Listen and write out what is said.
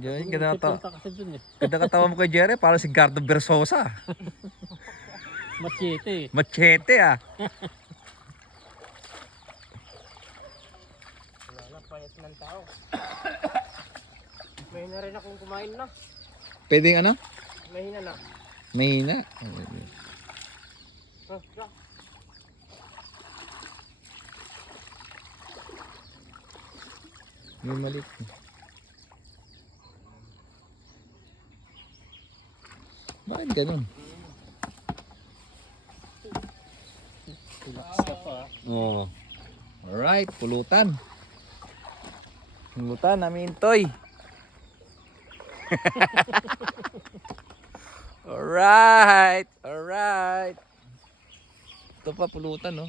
Yan, ganda Punta kasi dun eh. ganda katawa mo kay Jerry, parang si Gardo Versosa. Machete eh. Machete ah. Wala na, payat ng tao. May na rin akong kumain na. Pwedeng ano? Mahina na. Mahina. Oh, yeah. May maliit. Bakit ganun? Relax ka pa. Oo. Alright, pulutan. Pulutan namin toy. Alright, alright. Ito pa pulutan, no?